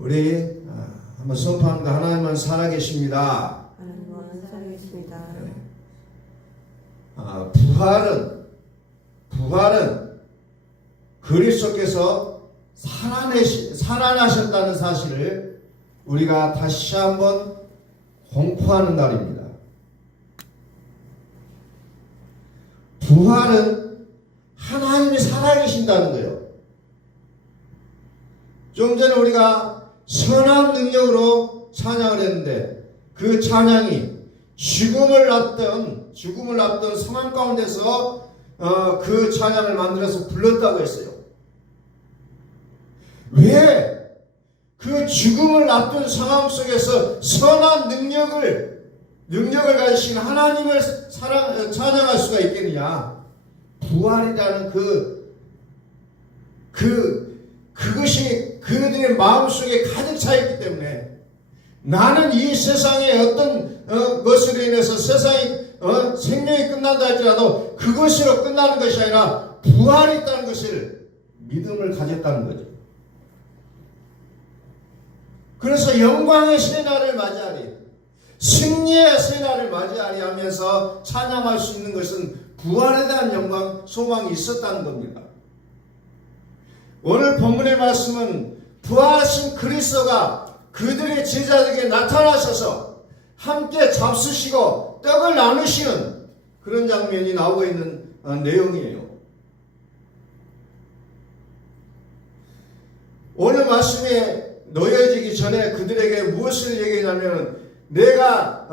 우리 한번 선포합니다. 하나님은 살아계십니다. 하나님은 살아계십니다. 부활은 그리스도께서 살아나셨다는 사실을 우리가 다시 한번 공포하는 날입니다. 부활은 하나님이 살아계신다는 거예요. 좀 전에 우리가 선한 능력으로 찬양을 했는데 그 찬양이 죽음을 앞둔 상황 가운데서 그 찬양을 만들어서 불렀다고 했어요. 왜 그 죽음을 앞둔 상황 속에서 선한 능력을 가지신 하나님을 찬양할 수가 있겠느냐? 부활이라는 그것이 그들의 마음속에 가득 차 있기 때문에 나는 이 세상의 어떤 것으로 인해서 세상의 생명이 끝난다 할지라도 그것으로 끝나는 것이 아니라 부활이 있다는 것을 믿음을 가졌다는 거죠. 그래서 영광의 새날을 맞이하리, 승리의 새날을 맞이하리 하면서 찬양할 수 있는 것은 부활에 대한 영광, 소망이 있었다는 겁니다. 오늘 본문의 말씀은 부활하신 그리스도가 그들의 제자들에게 나타나셔서 함께 잡수시고 떡을 나누시는 그런 장면이 나오고 있는 내용이에요. 오늘 말씀에 놓여지기 전에 그들에게 무엇을 얘기하냐면 내가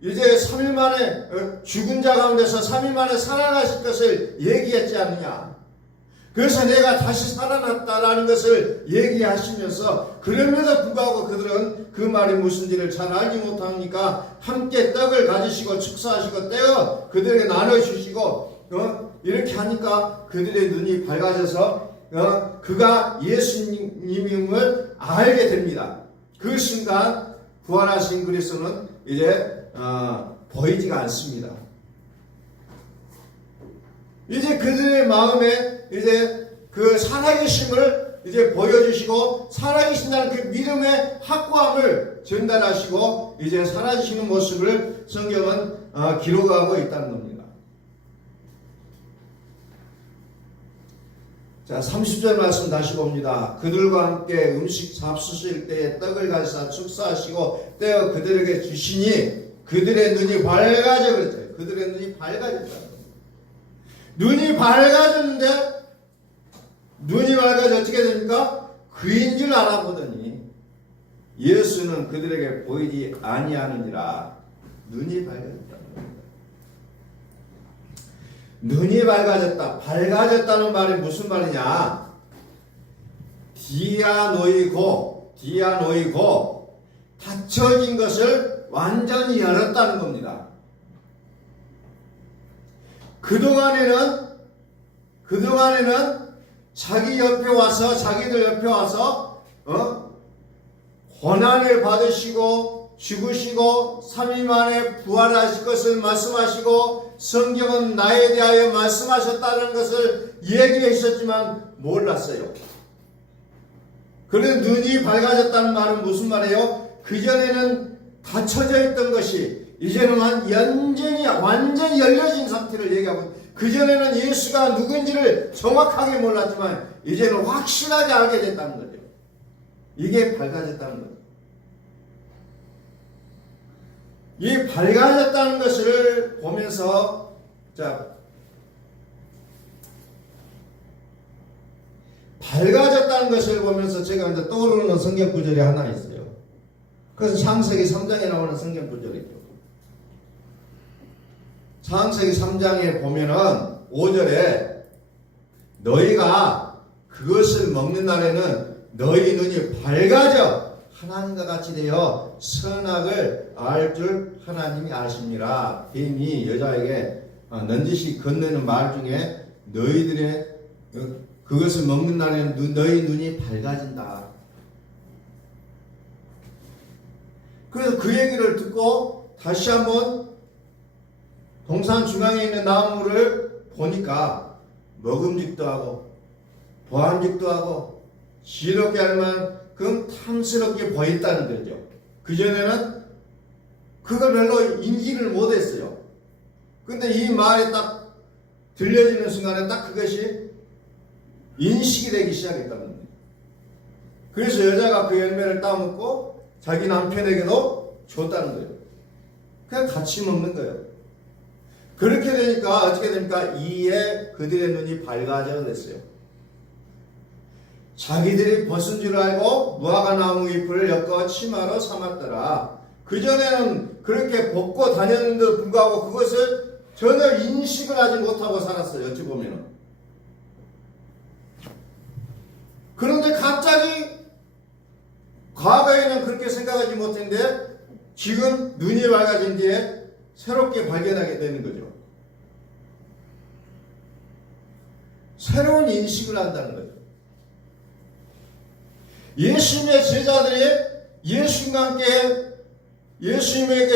이제 3일 만에 죽은 자 가운데서 3일 만에 살아나실 것을 얘기했지 않느냐. 그래서 내가 다시 살아났다라는 것을 얘기하시면서 그럼에도 불구하고 그들은 그 말이 무슨지를 잘 알지 못하니까 함께 떡을 가지시고 축사하시고 떼어 그들에게 나눠주시고 이렇게 하니까 그들의 눈이 밝아져서 그가 예수님임을 알게 됩니다. 그 순간 부활하신 그리스도는 이제 보이지가 않습니다. 이제 그들의 마음에 이제 그 살아계심을 이제 보여주시고 살아계신다는 그 믿음의 확고함을 전달하시고 이제 사라지시는 모습을 성경은 기록하고 있다는 겁니다. 자, 30절 말씀 다시 봅니다. 그들과 함께 음식 잡수실 때에 떡을 가지사 축사하시고 떼어 그들에게 주시니 그들의 눈이 밝아져 그랬죠. 그들의 눈이 밝아졌다는 겁니다. 눈이 밝아졌는데 눈이 밝아져 어떻게 됩니까? 그인 줄 알아보더니 예수는 그들에게 보이지 아니하느니라. 눈이 밝아졌다는 겁니다. 눈이 밝아졌다. 밝아졌다는 말이 무슨 말이냐? 디아노이고 닫혀진 것을 완전히 열었다는 겁니다. 그동안에는 자기들 옆에 와서 고난을 받으시고 죽으시고 3일 만에 부활하실 것을 말씀하시고 성경은 나에 대하여 말씀하셨다는 것을 얘기하셨지만 몰랐어요. 그런데 눈이 밝아졌다는 말은 무슨 말이에요? 그전에는 닫혀져 있던 것이 이제는 완전히 열려진 상태를 얘기하고, 그전에는 예수가 누군지를 정확하게 몰랐지만 이제는 확실하게 알게 됐다는 거죠. 이게 밝아졌다는 거죠. 이 밝아졌다는 것을 보면서, 밝아졌다는 것을 보면서 제가 이제 떠오르는 성경 구절이 하나 있어요. 그것은 창세기 3장에 나오는 성경 구절이죠. 창세기 3장에 보면은 5절에 너희가 그것을 먹는 날에는 너희 눈이 밝아져 하나님과 같이 되어 선악을 알 줄 하나님이 아십니다. 뱀이 여자에게 넌지시 건네는 말 중에 너희들의 그것을 먹는 날에는 너희 눈이 밝아진다. 그래서 그 얘기를 듣고 다시 한번 동산 중앙에 있는 나무를 보니까 먹음직도 하고 보암직도 하고 지혜롭게 할 만한 그 탐스럽게 보였다는 거죠. 그전에는 그거 별로 인지를 못했어요. 근데 이 말이 딱 들려지는 순간에 딱 그것이 인식이 되기 시작했다는 거예요. 그래서 여자가 그 열매를 따먹고 자기 남편에게도 줬다는 거예요. 그냥 같이 먹는 거예요. 그렇게 되니까 어떻게 됩니까? 이에 그들의 눈이 밝아져 됐어요. 자기들이 벗은 줄 알고 무화과 나무 잎을 엮어 치마로 삼았더라. 그전에는 그렇게 벗고 다녔는데도 불구하고 그것을 전혀 인식을 하지 못하고 살았어요. 어찌 보면은. 그런데 갑자기 과거에는 그렇게 생각하지 못했는데 지금 눈이 밝아진 뒤에 새롭게 발견하게 되는 거죠. 새로운 인식을 한다는 거죠. 예수님의 제자들이 예수님과 함께 예수님에게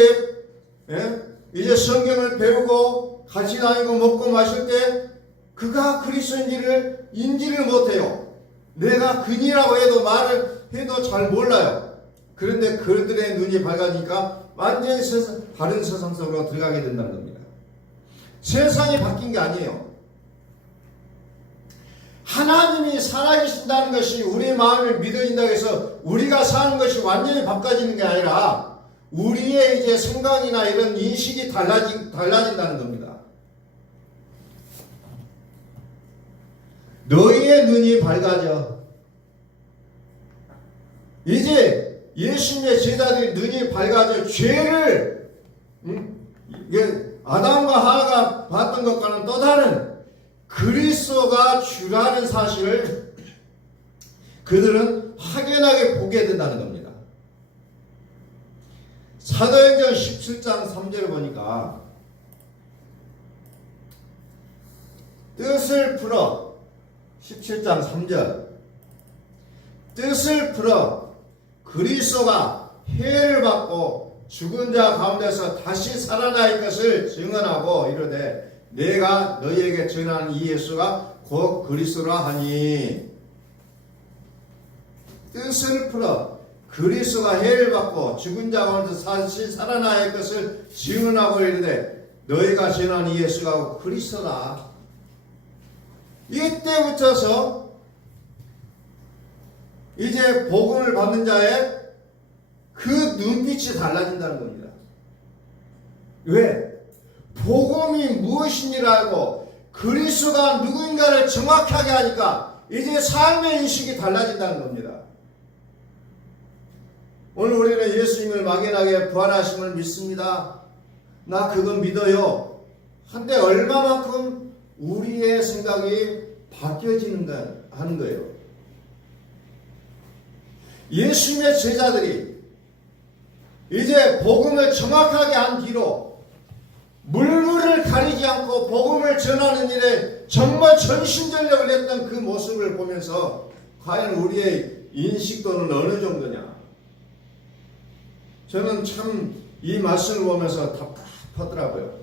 이제 성경을 배우고 같이 다니고 먹고 마실 때 그가 그리스도인지를 인지를 못해요. 내가 그니라고 해도 말을 해도 잘 몰라요. 그런데 그들의 눈이 밝아지니까 완전히 다른 세상 속으로 들어가게 된다는 겁니다. 세상이 바뀐 게 아니에요. 하나님이 살아계신다는 것이 우리 마음에 믿어진다고 해서 우리가 사는 것이 완전히 바꿔지는 게 아니라 우리의 이제 생각이나 이런 인식이 달라진다는 겁니다. 너희의 눈이 밝아져. 이제 예수님의 제자들이 눈이 밝아져 죄를 아담과 하와가 봤던 것과는 또 다른 그리스도가 주라는 사실을 그들은 확연하게 보게 된다는 겁니다. 사도행전 17장 3절을 보니까 뜻을 풀어 17장 3절 뜻을 풀어 그리스도가 해를 받고 죽은 자 가운데서 다시 살아날 것을 증언하고 이르되 내가 너희에게 전하는 이 예수가 곧 그리스도라 하니 뜻을 풀어 그리스도가 해를 받고 죽은 자 가운데서 다시 살아날 것을 증언하고 이르되 너희가 전하는 이 예수가 그리스도다. 이때부터서 이제 복음을 받는 자의 그 눈빛이 달라진다는 겁니다. 왜? 복음이 무엇인지를 알고 그리스도가 누구인가를 정확하게 하니까 이제 삶의 인식이 달라진다는 겁니다. 오늘 우리는 예수님을 막연하게 부활하심을 믿습니다. 나 그거 믿어요. 한데 얼마만큼 우리의 생각이 바뀌어지는가 하는 거예요. 예수님의 제자들이 이제 복음을 정확하게 한 뒤로 물물을 가리지 않고 복음을 전하는 일에 정말 전심전력을 냈던 그 모습을 보면서 과연 우리의 인식도는 어느 정도냐? 저는 참 이 말씀을 보면서 답답하더라고요.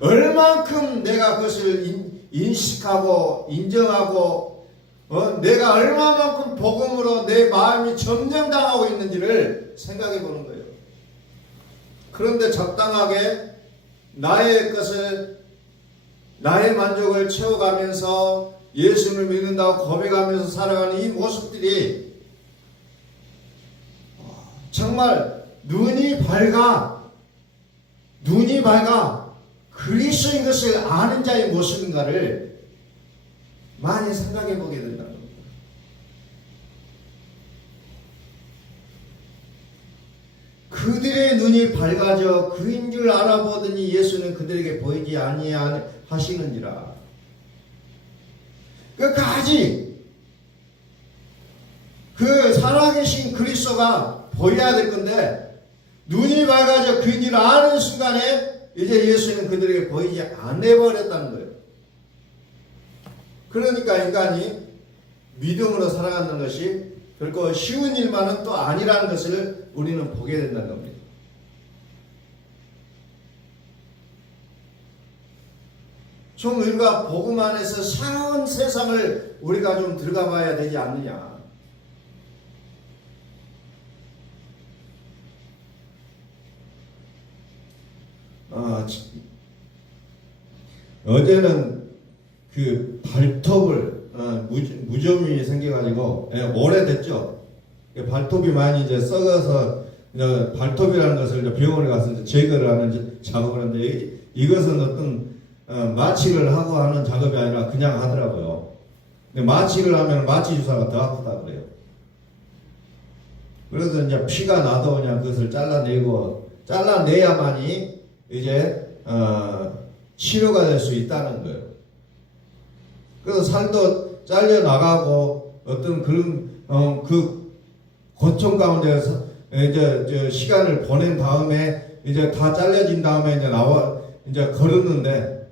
얼만큼 내가 그것을 인식하고 인정하고 내가 얼마만큼 복음으로 내 마음이 점령당하고 있는지를 생각해 보는 거예요. 그런데 적당하게 나의 것을 나의 만족을 채워가면서 예수를 믿는다고 고백하면서 살아가는 이 모습들이 정말 눈이 밝아 그리스도인 것을 아는 자의 모습인가를 많이 생각해 보게 된다는 겁니다. 그들의 눈이 밝아져 그인 줄 알아보더니 예수는 그들에게 보이지 아니하시는지라. 끝까지 그 살아계신 그리스도가 보여야 될 건데 눈이 밝아져 그인 줄 아는 순간에 이제 예수는 그들에게 보이지 않아버렸다는 거예요. 그러니까 인간이 믿음으로 살아가는 것이 결코 쉬운 일만은 또 아니라는 것을 우리는 보게 된다는 겁니다. 좀 우리가 복음 안에서 새로운 세상을 우리가 좀 들어가 봐야 되지 않느냐. 어제는 그 발톱을 무좀이 생겨가지고 오래됐죠. 발톱이 많이 이제 썩어서 발톱이라는 것을 이제 병원에 가서 이제 제거를 하는 작업을 하는데 이것은 어떤 마취를 하고 하는 작업이 아니라 그냥 하더라고요. 근데 마취를 하면 마취 주사가 더 아프다 그래요. 그래서 이제 피가 나도 그냥 그것을 잘라내야만이 이제 치료가 될 수 있다는 거예요. 그래서 살도 잘려 나가고 어떤 그런 그 고통 가운데서 이제 시간을 보낸 다음에 이제 다 잘려진 다음에 이제 이제 걸었는데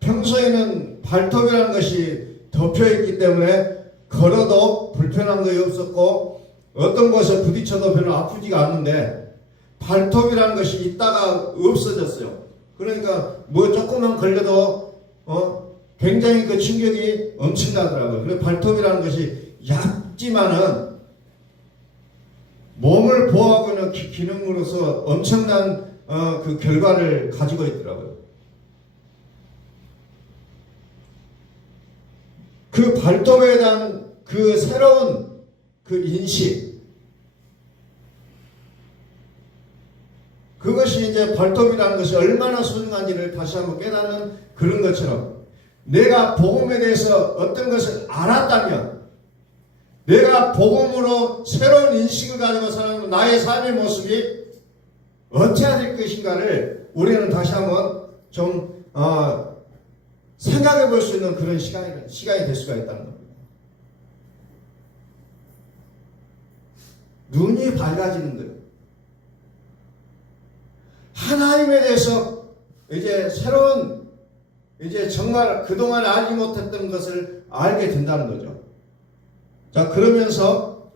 평소에는 발톱이라는 것이 덮여 있기 때문에 걸어도 불편한 것이 없었고 어떤 곳에 부딪혀도 별로 아프지가 않는데 발톱이라는 것이 있다가 없어졌어요. 그러니까 뭐 조금만 걸려도 굉장히 그 충격이 엄청나더라고요. 그래서 발톱이라는 것이 얇지만은 몸을 보호하고 있는 기능으로서 엄청난 그 결과를 가지고 있더라고요. 그 발톱에 대한 그 새로운 그 인식, 그것이 이제 발톱이라는 것이 얼마나 소중한지를 다시 한번 깨닫는 그런 것처럼 내가 복음에 대해서 어떤 것을 알았다면 내가 복음으로 새로운 인식을 가지고 사는 나의 삶의 모습이 어찌해야 될 것인가를 우리는 다시 한번 좀 생각해 볼 수 있는 그런 시간이 될 수가 있다는 겁니다. 눈이 밝아지는 거예요. 하나님에 대해서 이제 새로운 이제 정말 그동안 알지 못했던 것을 알게 된다는 거죠. 자, 그러면서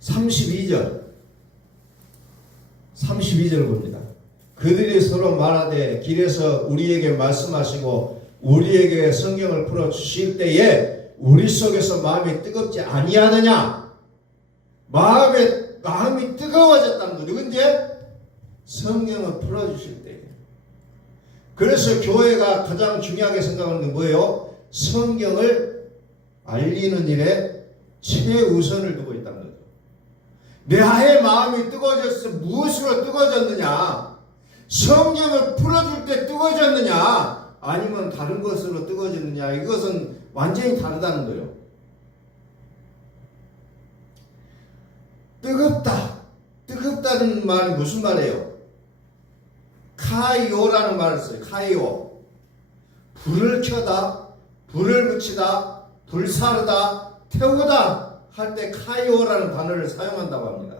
32절 봅니다. 그들이 서로 말하되 길에서 우리에게 말씀하시고 우리에게 성경을 풀어 주실 때에 우리 속에서 마음이 뜨겁지 아니하느냐? 마음이 뜨거워졌다는 거죠. 언제? 성경을 풀어 주실 때. 그래서 교회가 가장 중요하게 생각하는 게 뭐예요? 성경을 알리는 일에 최우선을 두고 있다는 거죠. 내 아의 마음이 뜨거워졌어. 무엇으로 뜨거워졌느냐? 성경을 풀어줄 때 뜨거워졌느냐? 아니면 다른 것으로 뜨거워졌느냐? 이것은 완전히 다르다는 거예요. 뜨겁다는 말이 무슨 말이에요? 카이오라는 말을 써요. 카이오. 불을 켜다, 불을 붙이다, 불사르다, 태우다 할 때 카이오라는 단어를 사용한다고 합니다.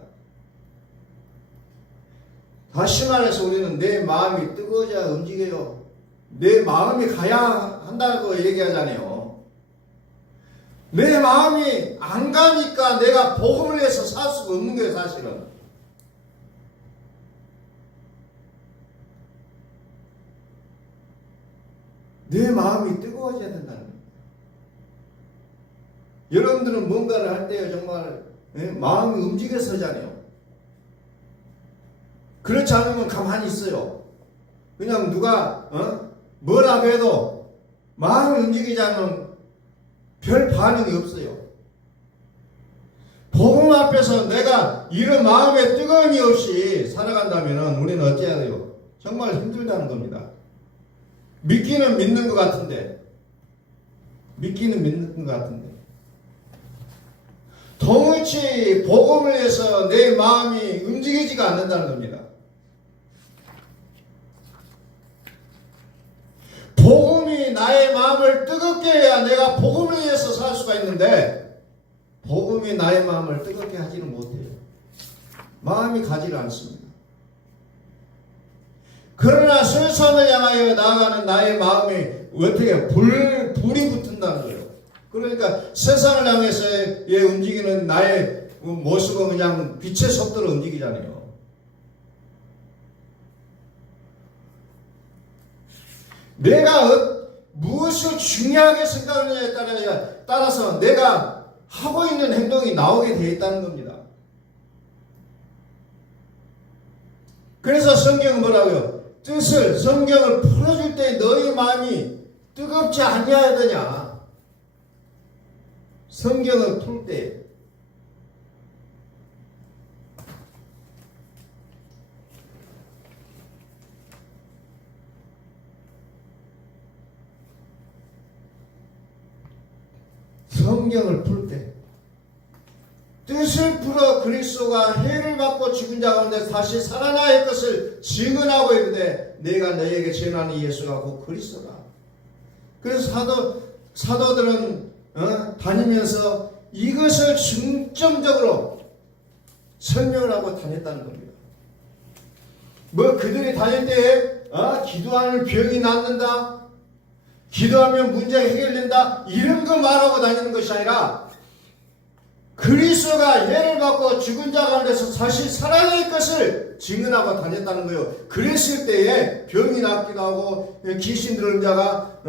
다시 말해서 우리는 내 마음이 뜨거워져야 움직여요. 내 마음이 가야 한다고 얘기하잖아요. 내 마음이 안 가니까 내가 복음을 위해서 살 수가 없는 거예요, 사실은. 내 마음이 뜨거워져야 된다는 거예요. 여러분들은 뭔가를 할 때요, 정말 마음이 움직여서 하잖아요. 그렇지 않으면 가만히 있어요. 그냥 누가 뭐라고 해도 마음이 움직이지 않으면 별 반응이 없어요. 복음 앞에서 내가 이런 마음의 뜨거움이 없이 살아간다면 우리는 어찌해야 돼요? 정말 힘들다는 겁니다. 믿기는 믿는 것 같은데 도무지 복음을 위해서 내 마음이 움직이지가 않는다는 겁니다. 복음이 나의 마음을 뜨겁게 해야 내가 복음을 위해서 살 수가 있는데 복음이 나의 마음을 뜨겁게 하지는 못해요. 마음이 가지를 않습니다. 그러나 세상을 향하여 나아가는 나의 마음이 어떻게 불이 붙는다는 거예요. 그러니까 세상을 향해서의 움직이는 나의 모습은 그냥 빛의 속도로 움직이잖아요. 내가 무엇을 중요하게 생각하느냐에 따라서 내가 하고 있는 행동이 나오게 되어 있다는 겁니다. 그래서 성경은 뭐라고요? 성경을 풀어줄 때 너희 마음이 뜨겁지 아니해야 되냐? 성경을 풀 때. 성경을 풀 때. 뜻을 풀어 그리스도가 해를 받고 죽은 자 가운데 다시 살아나야 할 것을 증언하고 있는데 내가 너희에게 전하는 예수가 곧 그리스도다. 그래서 사도들은 다니면서 이것을 중점적으로 설명을 하고 다녔다는 겁니다. 뭐 그들이 다닐 때에 기도하면 병이 낫는다, 기도하면 문제가 해결된다 이런 거 말하고 다니는 것이 아니라 그리스도가 예를 받고 죽은 자 가운데서 다시 살아날 것을 증언하고 다녔다는 거예요. 그랬을 때에 병이 낫기도 하고 귀신 들은 자가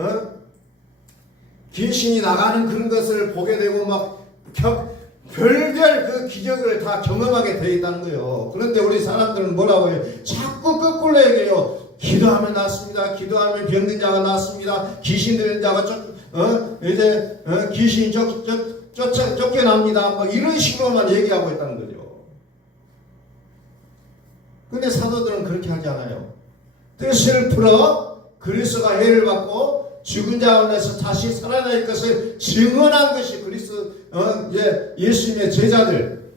귀신이 나가는 그런 것을 보게 되고 막 별별 그 기적을 다 경험하게 되어 있다는 거예요. 그런데 우리 사람들은 뭐라고 해요? 자꾸 거꾸로 얘기해요. 기도하면 낫습니다. 기도하면 병든 자가 낫습니다. 귀신 들은 자가 귀신이 쫓겨납니다. 뭐 이런 식으로만 얘기하고 있다는 거죠. 근데 사도들은 그렇게 하지 않아요. 뜻을 풀어 그리스도가 해를 받고 죽은 자 가운데서 다시 살아날 것을 증언한 것이 예수님의 제자들,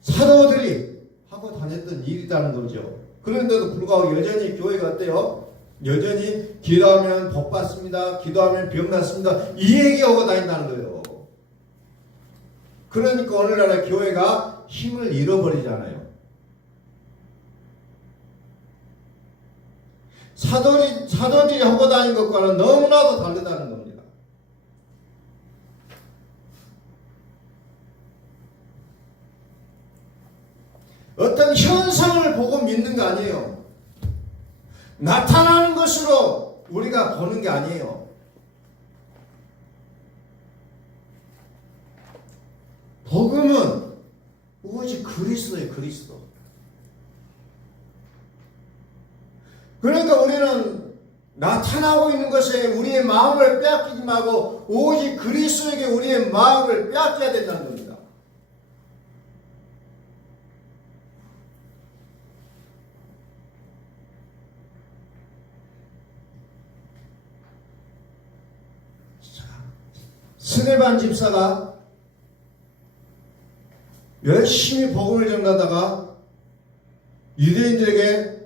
사도들이 하고 다녔던 일이라는 거죠. 그런데도 불구하고 여전히 교회가 어때요? 여전히 기도하면 복 받습니다. 기도하면 병 낫습니다. 이 얘기하고 다닌다는 거예요. 그러니까 오늘날의 교회가 힘을 잃어버리잖아요. 사도들이 하고 다닌 것과는 너무나도 다르다는 겁니다. 어떤 현상을 보고 믿는 거 아니에요. 나타나는 것으로 우리가 보는 게 아니에요. 복음은 오직 그리스도예요. 그리스도. 그러니까 우리는 나타나고 있는 것에 우리의 마음을 빼앗기지 말고 오직 그리스도에게 우리의 마음을 빼앗겨야 된다는 겁니다. 스데반 집사가 열심히 복음을 전하다가 유대인들에게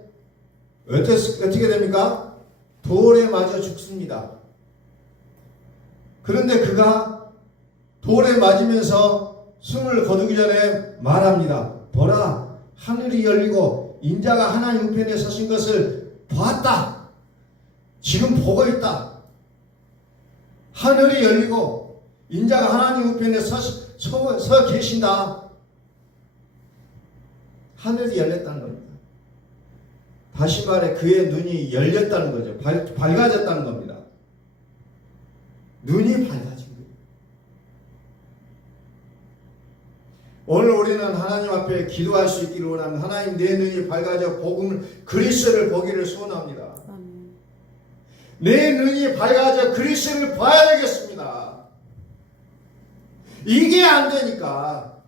어떻게 됩니까? 돌에 맞아 죽습니다. 그런데 그가 돌에 맞으면서 숨을 거두기 전에 말합니다. 보라, 하늘이 열리고 인자가 하나님 우편에 서신 것을 보았다. 지금 보고 있다. 하늘이 열리고 인자가 하나님 우편에 서 계신다. 하늘이 열렸다는 겁니다. 다시 말해 그의 눈이 열렸다는 거죠. 밝아졌다는 겁니다. 눈이 밝아진 거예요. 오늘 우리는 하나님 앞에 기도할 수 있기를 원하는 하나님 내 눈이 밝아져 복음을 그리스도를 보기를 소원합니다. 내 눈이 밝아져 그리스도를 봐야 되겠습니다. 이게 안 되니까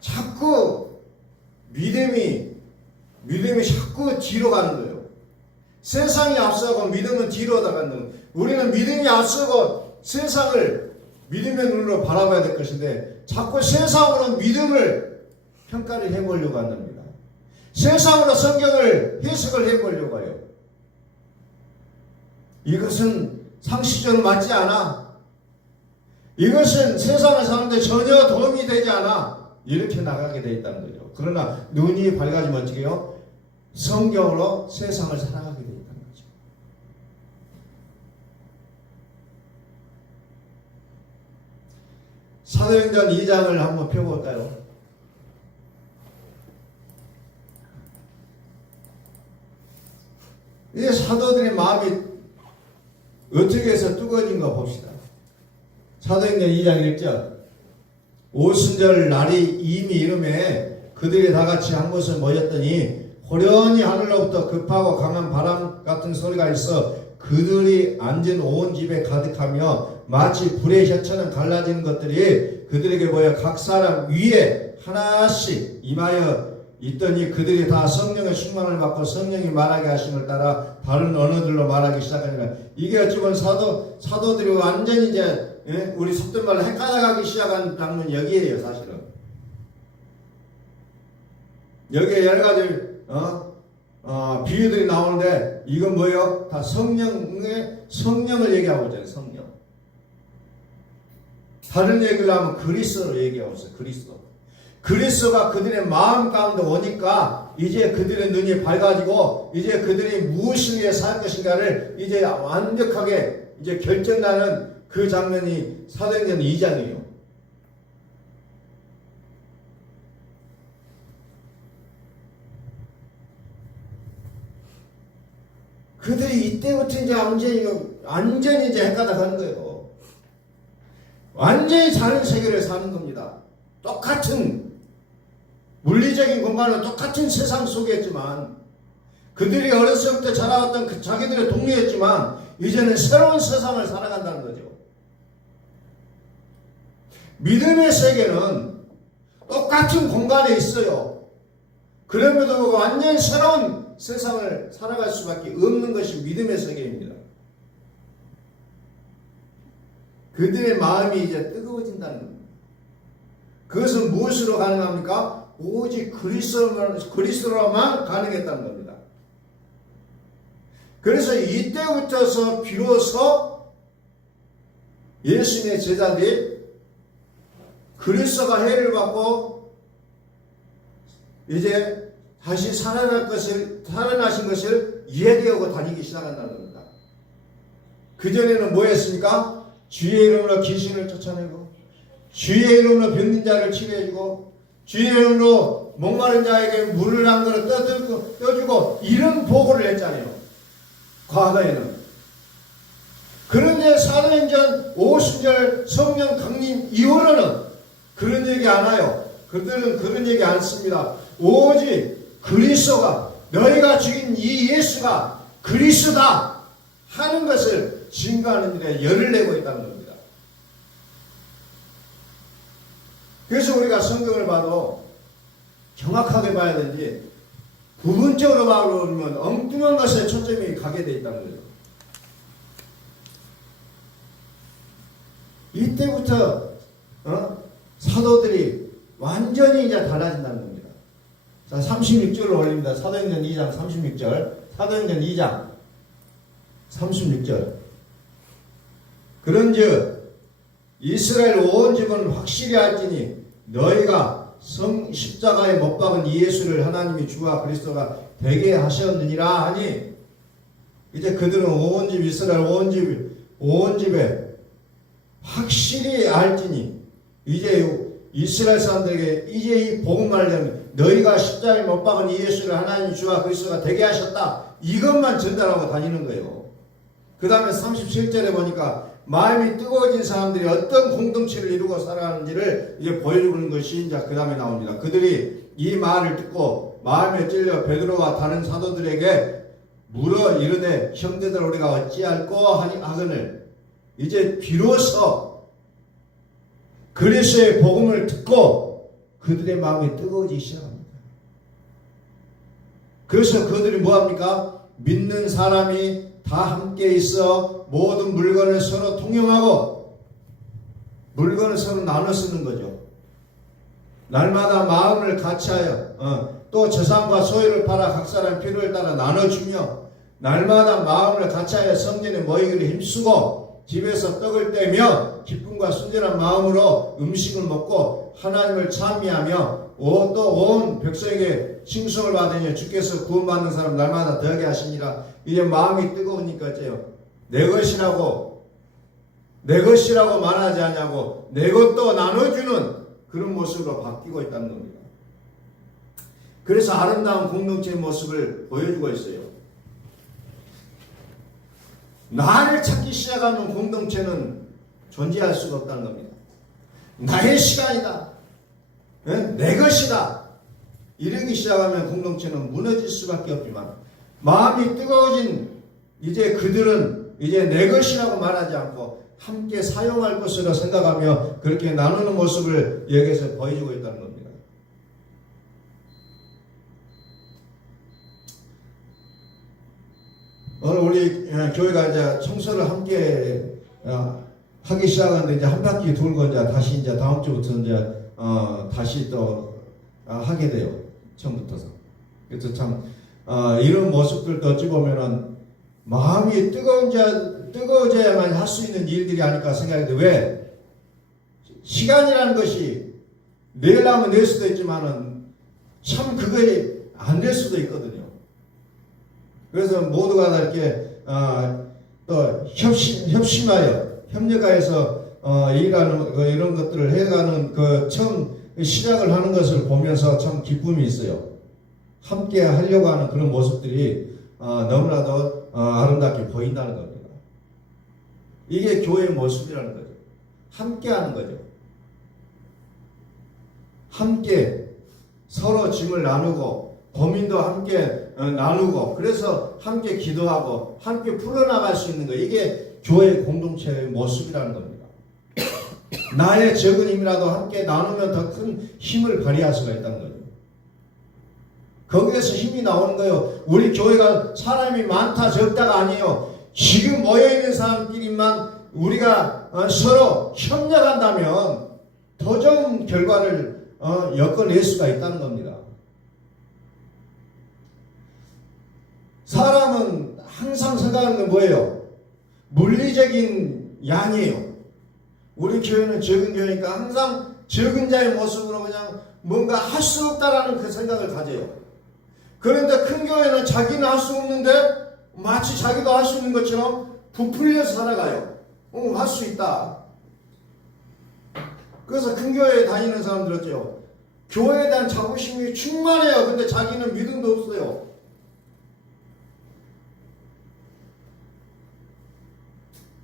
자꾸 믿음이 자꾸 뒤로 가는 거예요. 세상이 앞서고 믿음은 뒤로 나가는 거예요. 우리는 믿음이 앞서고 세상을 믿음의 눈으로 바라봐야 될 것인데 자꾸 세상으로 믿음을 평가를 해보려고 합니다. 세상으로 성경을 해석을 해보려고 해요. 이것은 상식적으로 맞지 않아. 이것은 세상을 사는데 전혀 도움이 되지 않아. 이렇게 나가게 되어 있다는 거죠. 그러나 눈이 밝아지면 어떻게 해요? 성경으로 세상을 살아가게 되어 있다는 거죠. 사도행전 2장을 한번 펴볼까요? 이 사도들의 마음이 어떻게 해서 뜨거워진가 봅시다. 사도행전 2장 1절 오순절 날이 이미 이름에 그들이 다 같이 한 곳에 모였더니 호련히 하늘로부터 급하고 강한 바람 같은 소리가 있어 그들이 앉은 온 집에 가득하며 마치 불의 혀처럼 갈라지는 것들이 그들에게 모여 각 사람 위에 하나씩 임하여 있더니 그들이 다 성령의 충만을 받고 성령이 말하게 하심을 따라 다른 언어들로 말하기 시작하니라. 이게 어찌 보면 사도들이 완전히 이제 우리 속된 말로 헷갈아가기 시작한 장면 여기에요. 사실은 여기에 여러 가지 비유들이 나오는데 이건 뭐예요? 다 성령을 얘기하고 있잖아요. 성령. 다른 얘기를 하면 그리스도로 얘기하고 있어요. 그리스도가 그들의 마음 가운데 오니까 이제 그들의 눈이 밝아지고 이제 그들이 무엇을 위해 살 것인가를 이제 완벽하게 이제 결정나는 그 장면이 사도행전 2장이에요. 그들이 이때부터 이제 완전히 이제 헷갈아 가는 거예요. 완전히 다른 세계를 사는 겁니다. 똑같은 물리적인 공간은 똑같은 세상 속이었지만 그들이 어렸을 때 자라왔던 그 자기들의 동네였지만 이제는 새로운 세상을 살아간다는 거죠. 믿음의 세계는 똑같은 공간에 있어요. 그럼에도 완전히 새로운 세상을 살아갈 수밖에 없는 것이 믿음의 세계입니다. 그들의 마음이 이제 뜨거워진다는 겁니다. 그것은 무엇으로 가능합니까? 오직 그리스도로만 가능했다는 겁니다. 그래서 이때부터서 비로소 예수님의 제자들이 그리스도가 해를 받고 이제 다시 살아나신 것을 이야기하고 다니기 시작한다는 겁니다. 그전에는 뭐였습니까? 주의 이름으로 귀신을 쫓아내고 주의 이름으로 병든 자를 치료해주고 주의 이름으로 목마른 자에게 물을 한 그릇 떠주고 이런 보고를 했잖아요. 과거에는. 그런데 사도행전 50절 성령 강림 이후로는 그런 얘기 안 해요. 그들은 그런 얘기 안 씁니다. 오직 그리스도가 너희가 죽인 이 예수가 그리스도다 하는 것을 증거하는 일에 열을 내고 있다는 겁니다. 그래서 우리가 성경을 봐도 정확하게 봐야 되지 부분적으로 봐보면 엉뚱한 것에 초점이 가게 되어 있다는 거죠. 이때부터 사도들이 완전히 이제 달라진다는 겁니다. 자, 36절을 올립니다. 사도행전 2장 36절. 사도행전 2장 36절. 그런즉 이스라엘 온 집은 확실히 알지니 너희가 십자가에 못 박은 이 예수를 하나님이 주와 그리스도가 되게 하셨느니라 하니 이제 그들은 온 집 이스라엘 온 집에 확실히 알지니 이제 이스라엘 사람들에게 이제 이 복음을 알려면 너희가 십자가에 못 박은 이 예수를 하나님 주와 그리스도가 되게 하셨다 이것만 전달하고 다니는 거예요. 그 다음에 37절에 보니까 마음이 뜨거워진 사람들이 어떤 공동체를 이루고 살아가는지를 이제 보여주는 것이 이제 그 다음에 나옵니다. 그들이 이 말을 듣고 마음에 찔려 베드로와 다른 사도들에게 물어 이르되 형제들 우리가 어찌할꼬 하거늘 이제 비로소 그리스도의 복음을 듣고 그들의 마음이 뜨거워지기 시작합니다. 그래서 그들이 뭐합니까? 믿는 사람이 다 함께 있어 모든 물건을 서로 통용하고 물건을 서로 나눠 쓰는 거죠. 날마다 마음을 같이하여 또 재산과 소유를 팔아 각 사람 필요에 따라 나눠주며 날마다 마음을 같이하여 성전에 모이기를 힘쓰고 집에서 떡을 떼며 기쁨과 순전한 마음으로 음식을 먹고 하나님을 찬미하며 또 온 백성에게 칭송을 받으니 주께서 구원받는 사람 날마다 더하게 하시니라. 이제 마음이 뜨거우니까 어째요? 내 것이라고 말하지 않냐고 내 것도 나눠주는 그런 모습으로 바뀌고 있다는 겁니다. 그래서 아름다운 공동체의 모습을 보여주고 있어요. 나를 찾기 시작하는 공동체는 존재할 수가 없다는 겁니다. 나의 시간이다. 내 것이다. 이러기 시작하면 공동체는 무너질 수밖에 없지만 마음이 뜨거워진 이제 그들은 이제 내 것이라고 말하지 않고 함께 사용할 것으로 생각하며 그렇게 나누는 모습을 여기서 보여주고 있다는 겁니다. 오늘 우리 교회가 이제 청소를 함께 하기 시작하는데 이제 한 바퀴 돌고 이제 다시 이제 다음 주부터 이제 다시 또 하게 돼요. 처음부터서. 그래서 참 이런 모습들도 어찌 보면은 마음이 뜨거워져야만 할 수 있는 일들이 아닐까 생각이 돼요. 왜? 시간이라는 것이 내려면 낼 수도 있지만은 참 그거에 안 될 수도 있거든요. 그래서 모두가 다 이렇게 또 협심하여 협력하여서 일하는 이런 것들을 해가는 그 처음 시작을 하는 것을 보면서 참 기쁨이 있어요. 함께 하려고 하는 그런 모습들이 너무나도 아름답게 보인다는 겁니다. 이게 교회의 모습이라는 거죠. 함께 하는 거죠. 함께 서로 짐을 나누고 고민도 함께 나누고 그래서 함께 기도하고 함께 풀어나갈 수 있는 거 이게 교회 공동체의 모습이라는 겁니다. 나의 적은 힘이라도 함께 나누면 더 큰 힘을 발휘할 수가 있다는 거죠. 거기에서 힘이 나오는 거예요. 우리 교회가 사람이 많다 적다가 아니에요. 지금 모여있는 사람끼리만 우리가 서로 협력한다면 더 좋은 결과를 엮어낼 수가 있다는 겁니다. 사람은 항상 생각하는 건 뭐예요? 물리적인 양이에요. 우리 교회는 적은 교회니까 항상 적은 자의 모습으로 그냥 뭔가 할 수 없다라는 그 생각을 가져요. 그런데 큰 교회는 자기는 할 수 없는데 마치 자기도 할 수 있는 것처럼 부풀려서 살아가요. 할 수 있다. 그래서 큰 교회에 다니는 사람들은요, 교회에 대한 자부심이 충만해요. 근데 자기는 믿음도 없어요.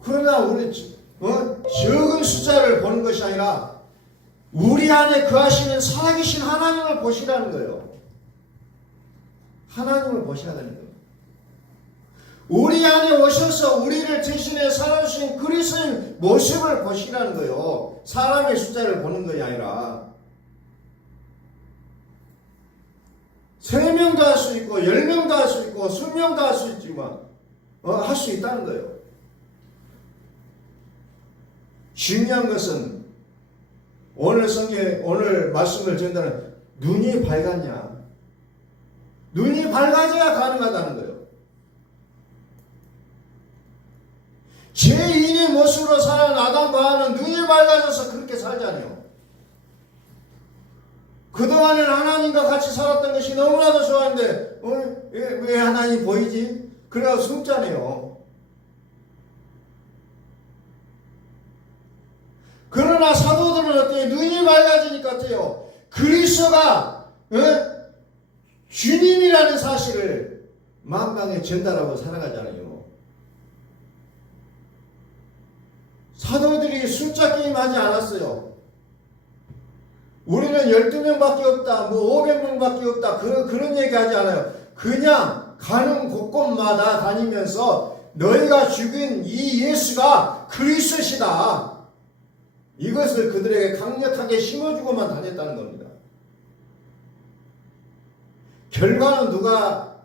그러나 우리 적은 숫자를 보는 것이 아니라 우리 안에 거하시는 살아계신 하나님을 보시라는 거예요. 하나님을 보셔야 되는 거예요. 우리 안에 오셔서 우리를 대신해 살아주신 그리스도의 모습을 보시라는 거예요. 사람의 숫자를 보는 것이 아니라 3명도 할 수 있고 10명도 할 수 있고 20명도 할 수 있지만 할 수 있다는 거예요. 중요한 것은 오늘 말씀을 전하는 눈이 밝았냐? 눈이 밝아져야 가능하다는 거예요. 제2의 모습으로 살아가는 아담과 하와는 눈이 밝아져서 그렇게 살잖아요. 그동안은 하나님과 같이 살았던 것이 너무나도 좋았는데 왜 하나님 보이지? 그래서 숨잖아요. 그러나 사도들은 어때요? 눈이 밝아지니까 어때요? 그리스도가 주님이라는 사실을 만방에 전달하고 살아가잖아요. 사도들이 숫자 게임 하지 않았어요. 우리는 12명밖에 없다, 500명밖에 없다, 그런 얘기 하지 않아요. 그냥 가는 곳곳마다 다니면서 너희가 죽인 이 예수가 그리스도시다. 이것을 그들에게 강력하게 심어주고만 다녔다는 겁니다. 결과는 누가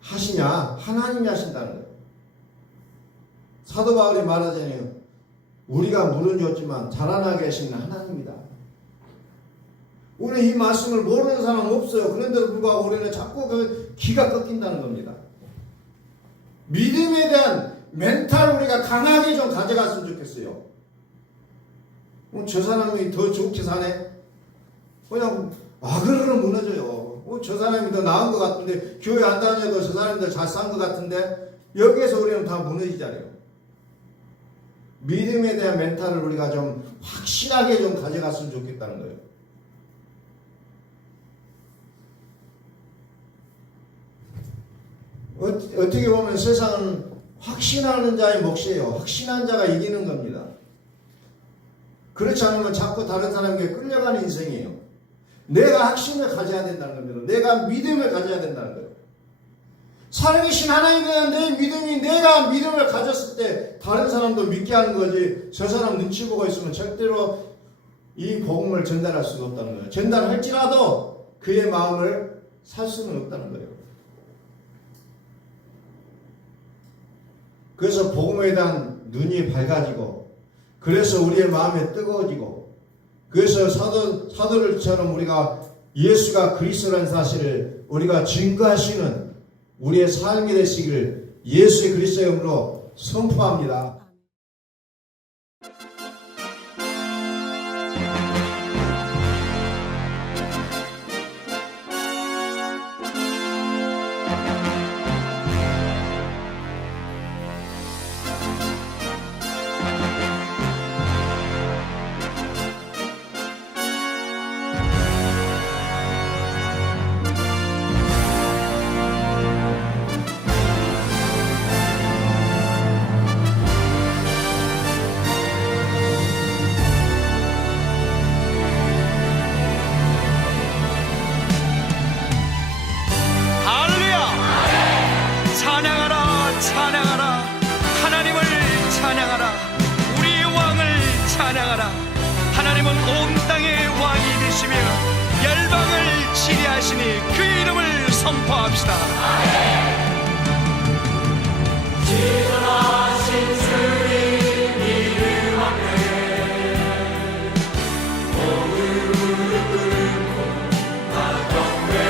하시냐? 하나님이 하신다는 거예요. 사도 바울이 말하잖아요. 우리가 물은 줬지만 자라나게 하시는 하나님이다. 우리 이 말씀을 모르는 사람 없어요. 그런데도 불구하고 우리는 자꾸 그 기가 꺾인다는 겁니다. 믿음에 대한 멘탈 우리가 강하게 좀 가져갔으면 좋겠어요. 저 사람이 더 좋게 사네? 그냥 그러면 무너져요. 저 사람이 더 나은 것 같은데, 교회 안 다녀도 저 사람이 더 잘 산 것 같은데, 여기에서 우리는 다 무너지잖아요. 믿음에 대한 멘탈을 우리가 좀 확실하게 좀 가져갔으면 좋겠다는 거예요. 어떻게 보면 세상은 확신하는 자의 몫이에요. 확신한 자가 이기는 겁니다. 그렇지 않으면 자꾸 다른 사람에게 끌려가는 인생이에요. 내가 확신을 가져야 된다는 겁니다. 내가 믿음을 가져야 된다는 거예요. 살아계신 하나님에 대한 내 믿음이 내가 믿음을 가졌을 때 다른 사람도 믿게 하는 거지, 저 사람 눈치 보고 있으면 절대로 이 복음을 전달할 수가 없다는 거예요. 전달할지라도 그의 마음을 살 수는 없다는 거예요. 그래서 복음에 대한 눈이 밝아지고, 그래서 우리의 마음이 뜨거워지고, 그래서 사도들처럼 우리가 예수가 그리스도라는 사실을 우리가 증거하시는 우리의 삶이 되시길 예수의 그리스도의 이름으로 선포합니다. 찬양하라, 하나님을 찬양하라, 우리의 왕을 찬양하라. 하나님은 온 땅의 왕이 되시며 열방을 지배하시니 그 이름을 선포합시다. 지존하신 주님 이름 앞에 모두 무릎 꿇고 다 경배해.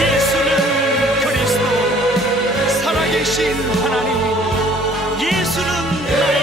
예수는 그리스도, 살아계신 하나님, 예수는 나의